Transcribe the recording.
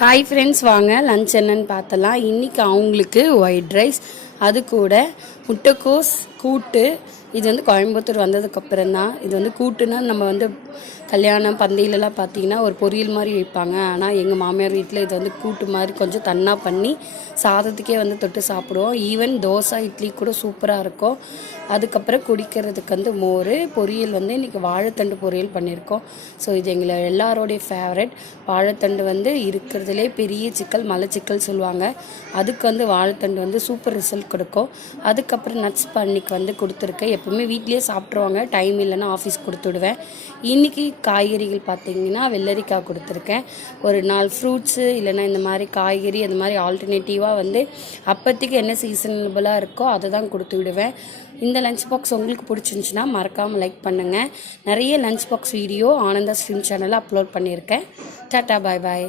Hi friends, வாங்க lunch என்னன்னு பார்த்தலாம். இன்றைக்கி அவங்களுக்கு ஒயிட் ரைஸ், அது கூட முட்டைக்கோஸ் கூட்டு. இது வந்து கோயம்புத்தூர் வந்ததுக்கப்புறம் தான். இது வந்து கூட்டுனா நம்ம வந்து கல்யாணம் பந்தியிலலாம் பார்த்தீங்கன்னா ஒரு பொரியல் மாதிரி வைப்பாங்க. ஆனால் எங்கள் மாமியார் வீட்டில் இது வந்து கூட்டு மாதிரி கொஞ்சம் தண்ணா பண்ணி சாதத்துக்கே வந்து தொட்டு சாப்பிடுவோம். ஈவன் தோசை இட்லி கூட சூப்பராக இருக்கும். அதுக்கப்புறம் குடிக்கிறதுக்கு வந்து மோர் பொரியல் வந்து இன்றைக்கி வாழைத்தண்டு பொரியல் பண்ணியிருக்கோம். ஸோ இது எங்களை எல்லாரோடைய ஃபேவரட். வாழைத்தண்டு வந்து இருக்கிறதுலே பெரிய சிக்கல், மலைச்சிக்கல் சொல்லுவாங்க. அதுக்கு வந்து வாழைத்தண்டு வந்து சூப்பர் ரிசல்ட் கொடுக்கும். அதுக்கப்புறம் நட்ஸ் பண்ணிக்கு வந்து கொடுத்துருக்கேன். எப்போவுமே வீட்லேயே சாப்பிட்ருவாங்க, டைம் இல்லைன்னா ஆஃபீஸ் கொடுத்துடுவேன். இன்றைக்கி காய்கறிகள் பார்த்திங்கன்னா வெள்ளரிக்காய் கொடுத்துருக்கேன். ஒரு 4 ஃப்ரூட்ஸு இல்லைன்னா இந்த மாதிரி காய்கறி அந்த மாதிரி ஆல்டர்னேட்டிவாக வந்து அப்போதைக்கு என்ன சீசனபிளாக இருக்கோ அதை தான் கொடுத்து விடுவேன். இந்த லஞ்ச் பாக்ஸ் உங்களுக்கு பிடிச்சிருந்துச்சின்னா மறக்காமல் லைக் பண்ணுங்கள். நிறைய lunch box video Ananda stream சேனலில் அப்லோட் பண்ணியிருக்கேன். டாட்டா, பாய் பாய்.